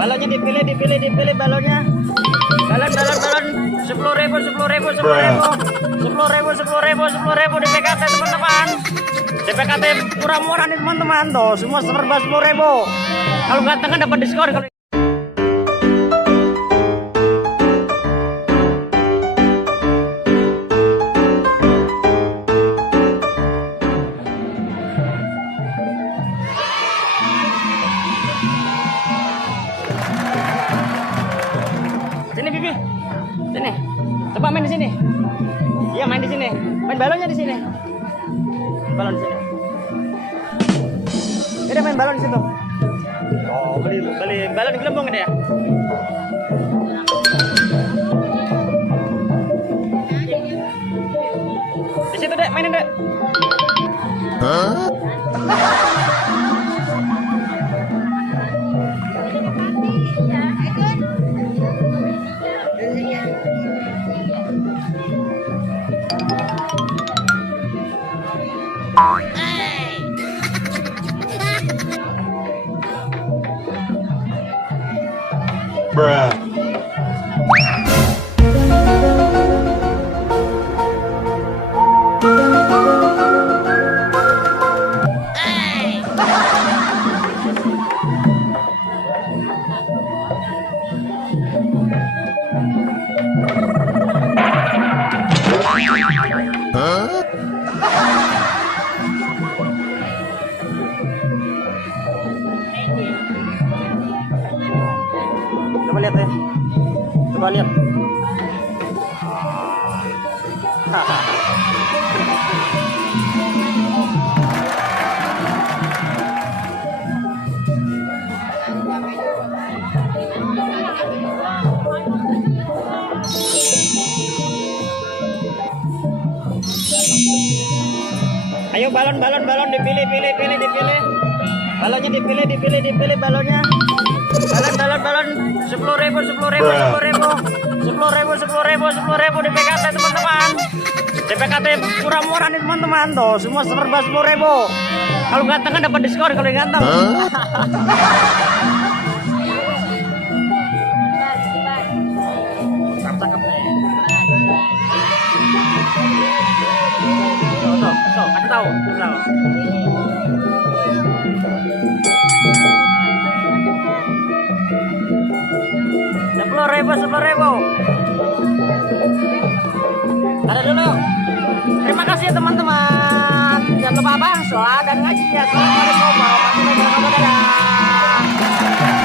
Balonnya dipilih balonnya. Balon 10.000 di PKT teman-teman. Di PKT murah-murah nih teman-teman, tuh semua serba 10.000. Kalau ganteng kan dapat diskon. Kalau sini Bibi, sini, coba main di sini. Iya main di sini, main balonnya di sini. Balon di sini. Udah main balon di situ. Oh beli balon di gelembung ini ya. Di situ dek, mainin dek. Bruh. Coba lihat ya. Coba lihat. Ayo balon dipilih. Balonnya dipilih balonnya. Balon 10.000 di PKT teman-teman. Di PKT murah-murah nih teman-teman, tuh semua serba 10.000. Kalau ganteng kan dapat diskon kalau yang ganteng. Cakep nih. Tuh, kasih tahu. 10.000. Ada dulu. Terima kasih ya teman-teman. Jangan lupa apa? Sholat dan ngaji ya. Assalamualaikum warahmatullahi wabarakatuh.